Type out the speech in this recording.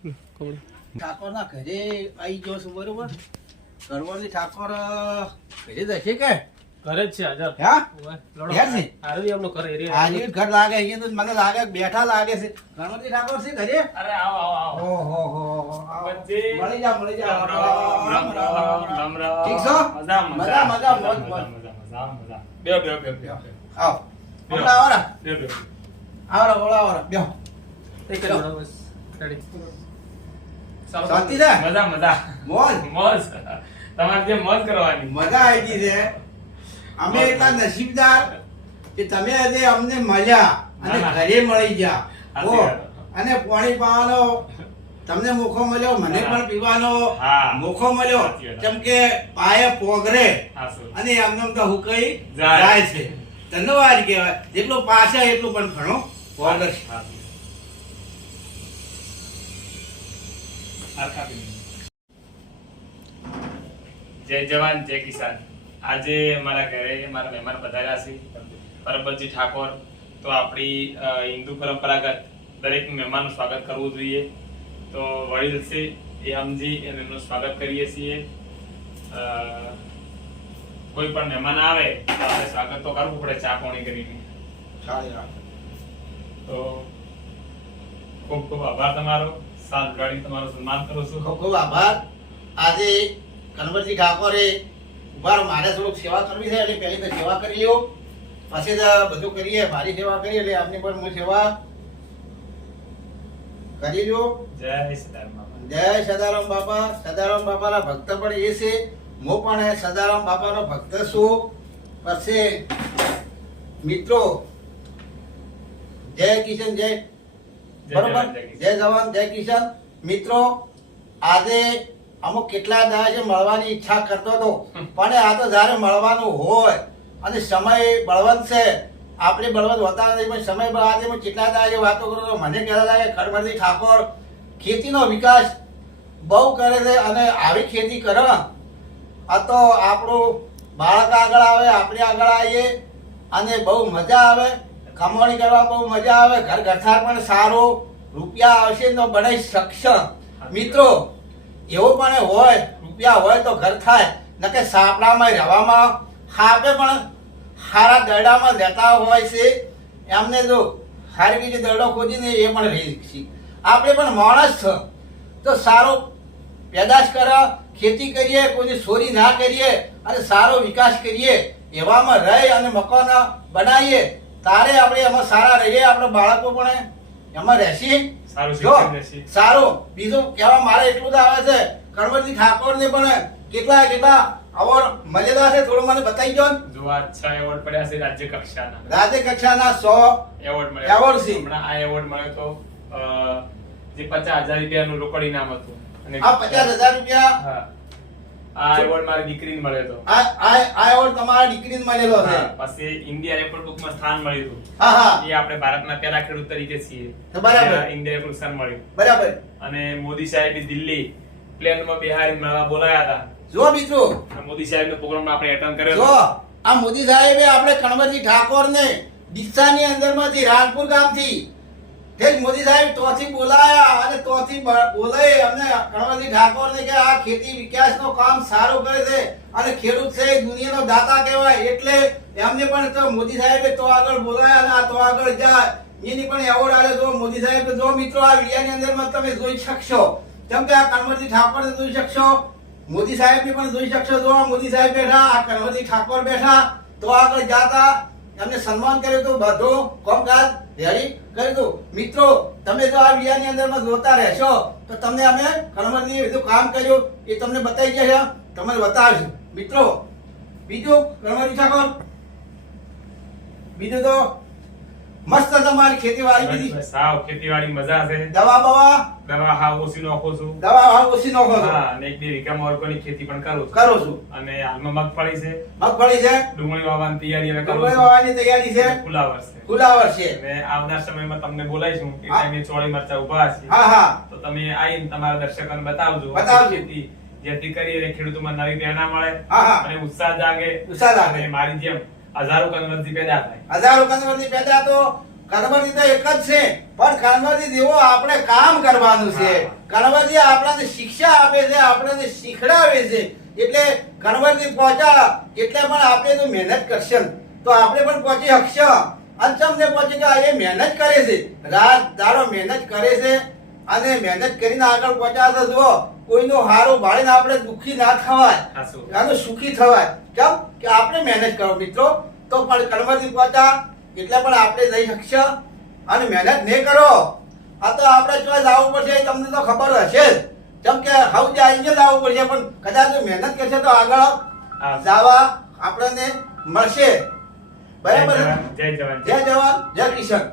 ઠાકોર ના ઘરે આવી ગયો છું બરોબર. ગરવરજી ઠાકોર ઘરે જશે કે ઘરે જ છે હાજર. હા લડો. ઘેર છે? આરવી એમનું ઘર એરિયા. આજે ઘર લાગે અહીંયા તો મને લાગે બેઠા લાગે છે. ગણપતિ ઠાકોર છે ઘરે? અરે આવો આવો આવો. ઓહો હો આવો. વચ્ચે. મળી જા મળી જા. રામ રામ. ઠીક છો? મજા મજા મજા મોજ મોજ. મજા. બેહો. આવો બોલા આવરા બેહો. આવરા બોલા આવરા બેહો. એક જ લડો બસ. રેડી. શાંતિ છે? મજા. મોજ મોજ. તમારે જે મોજ કરવાની. મજા આવી ગઈ છે. અમે એટલા નસીબદાર કે તમે આજે અમને મળ્યા અને ના, ના. ઘરે મળી ગયા. સાચી ઓ વાત. અને પાણી પાવાનો તમને મોકો મળ્યો, મને ના, ના. પણ પીવાનો હા. મોકો મળ્યો. સાચી વાત. કેમ કે પાયે પોગરે હા સર. અને એમને તો હુકઈ જાય. જાય છે. ધન્યવાદ કહેવાય. જેટલું પાછે એટલું પણ ઘણો પોગર છે. હા. જય જવાન જય કિસાન. આજે અમારા ઘરે મારા મહેમાન પધાર્યા છે પરબતજી ઠાકોર. તો આપણી હિન્દુ પરંપરાગત દરેક મહેમાનનું સ્વાગત કરવું જોઈએ. તો વડીલ છે એ સમજી અને એમનું સ્વાગત કરીએ છીએ. કોઈ પણ મહેમાન આવે તો આપણે સ્વાગત તો કરવું પડે ચા પાણી કરીને. સારી વાત. તો ખૂબ ખૂબ આભાર તમારો. સાથ ગાડી તમારું સન્માન કરું છું. ખૂબ ખૂબ આભાર. આજે કનવરજી ઠાકોરે ઉભા મારે થોડુંક સેવા કરવી છે એટલે પહેલી તો સેવા કરી લ્યો, પછી તો બધું કરીએ. મારી સેવા કરીએ એટલે આપની પણ હું સેવા કરી લ્યો. જય સીતારામ બાપા. જય સદારામ બાપા. સદારામ બાપાના ભક્ત પણ એ છે, હું પણ એ સદારામ બાપાનો ભક્ત છું. પછી મિત્રો જય કિશન જય બરોબર, જય જવાન જય કિશન. મિત્રો આજે અમુક કેટલા દાડા છે મળવાની ઈચ્છા કરતો હતો, પણ આ તો જ્યારે મળવાનું હોય અને સમય બળવંત છે, આપણે બળવંત હોતા નથી પણ સમય આજે હું કેટલા દાડા જે વાતો કરું તો મને કહેતા હતા કે કનવરજી ઠાકોર ખેતીનો વિકાસ બહુ કરે છે અને આવી ખેતી કરે આ તો આપણું બાળક આગળ આવે, આપણે આગળ આવીએ અને બહુ મજા આવે. કમાણી કરવા બહુ મજા આવે. ઘર ઘરસાર પણ સારો રૂપિયા આવશે તો બનાવી શકશે. મિત્રો એવું પણ હોય, રૂપિયા હોય તો ઘર થાય, નકે સાપડામાં રહેવામાં સાપે પણ સારા દરડામાં રહેતા હોય છે. એમને જો સારી રીતે દરડો ખોદીને એ પણ રહી છે. આપણે પણ માણસ છે તો સારો પેદાશ કરે, ખેતી કરીએ, કોઈની ચોરી ના કરીએ અને સારો વિકાસ કરીએ, એવામાં રહી અને મકાન બનાવીએ તારે આપણે એમાં સારા રહીએ. આપણે બાળકો પણ એમાં રહેશે. સારું જો શિક્ષણ રહેશે. સારું. બીજું કહેવા મારે એટલું જ આવે છે, કનવરજી ઠાકોર ને પણ કેટલા અવોર્ડ મળેલા છે, થોડું મને બતાવી દો. જો આ 6 એવોર્ડ પડ્યા છે રાજ્ય કક્ષાના. રાજ્ય કક્ષાના 100 એવોર્ડ મળ્યા. એવોર્ડ છે. હમણાં આ એવોર્ડ મળ્યો તો જે 50,000 રૂપિયાનું રોકડ ઇનામ હતું. અને આ 50,000 રૂપિયા હા. આ એવોર્ડ મારી દીકરીને મળ્યો તો. આ એવોર્ડ તમારા દીકરીને મળેલો છે. હા, પછી ઇન્ડિયા રેકોર્ડ બુકમાં સ્થાન મળ્યું હતું. હા હા એ આપણે ભારતના પહેલા ખેડૂત તરીકે છીએ. બરાબર. ઇન્ડિયા રેકોર્ડ સ્થાન મળ્યું. બરાબર. અને મોદી સાહેબ દિલ્હી પ્લેનમાં બિહારી મળવા બોલાયા હતા. જો મિત્રો, આ મોદી સાહેબનો પ્રોગ્રામ આપણે એટેન્ડ કર્યો જો હતો. આ મોદી સાહેબે આપણે કનવરજી ઠાકોર ને ડીસાની અંદરમાંથી રાણપુર ગામથી ઠેક મોદી સાહેબ તોથી બોલાયા અને તોથી બોલાય અમને કનવરજી ઠાકોર ને કે આ ખેતી વિકાસનો કામ સારું કરે છે અને ખેડૂત છે એ દુનિયાનો દાતા કહેવાય, એટલે એમને પણ તો મોદી સાહેબે તો આગળ બોલાયા અને આ તો આગળ જાય એની પણ એવોર્ડ આલે. તો મોદી સાહેબ જો મિત્રો આ વિડિયાની અંદરમાં તમે જોઈ શકશો, કેમ કે આ કનવરજી ઠાકોર ને જોઈ શકશો, મોદી સાહેબ ને પણ જોઈ શકશો. જો મોદી સાહેબ બેઠા, આ કનવરજી ઠાકોર બેઠા, તો આગળ જાતા એમને સન્માન કર્યું હતું, બધું કામકાજ રેડી કર્યું હતું. મિત્રો તમે જો આ વિડિયાની અંદરમાં જોતા રહેશો તો તમને અમે કનવરજી બધું કામ કર્યું એ તમને બતાવી જશે, તમને બતાવીશું. મિત્રો બીજું કનવરજી ઠાકોર બીજું તો મસ્ત તમારી ખેતીવાડી બીજી સાવ ખેતીવાડી મજા છે. દવા હાવ ઓછી નાખું છું. દવા ઓછી નાખો છો. હા, અને 1-2 વીઘામાં ઓર્ગેનિક ખેતી પણ કરું છું. અને હાલમાં મગફળી છે, મગફળી છે, ડુંગળી વાવવાની તૈયારી હવે કરું ડુંગળી છું. વાવવાની તૈયારી છે, ફુલાવર છે. ફુલાવર છે. અને આવનાર સમયમાં તમને બોલાવીશું કે હા. ટાઈમે ચોળી મરચા ઉભા છે. હા હા તો તમે આવીને તમારા દર્શકોને બતાવજો. બતાવજો. ખેતી જેથી કરીને ખેડૂતોમાં નવી પ્રેરણા મળે હા હા અને ઉત્સાહ જાગે. ઉત્સાહ જાગે. અને મારી જેમ હજારો કન્વર્સી પેદા થાય. હજારો કનવરજી પેદા તો કન્વરજી તો એક જ છે, પણ કન્વરજી જેવો આપણે કામ કરવાનું છે. કન્વરજી આપણને શિક્ષા આપે છે, આપણને શીખડાવે છે. એટલે કન્વરજી પહોંચ્યા એટલે પણ આપણે તો મહેનત કરશે તો આપણે પણ પહોંચી શકશે. અને તમને પહોંચે કે આ એ મહેનત કરે છે, રાત દાડો મહેનત કરે છે અને મહેનત કરીને આગળ પહોંચ્યા તો જુઓ કોઈનું હારું ભાળીને આપણે દુઃખી ના થવાય અને સુખી થવાય. કેમ કે આપણે મહેનત કરો મિત્રો તો પણ કન્વરજી પહોંચ્યા એટલે પણ આપણે જઈ શકશે. અને મહેનત નહીં કરો આ તો આપણે ચોઈસ આવવું પડશે એ તમને તો ખબર હશે જ. કેમ કે હવે આવીને જ આવવું પડશે, પણ કદાચ મહેનત કરશે તો આગળ જવા આપણને મળશે. બરાબર. જય જવાન જય જવાન જય કિશન.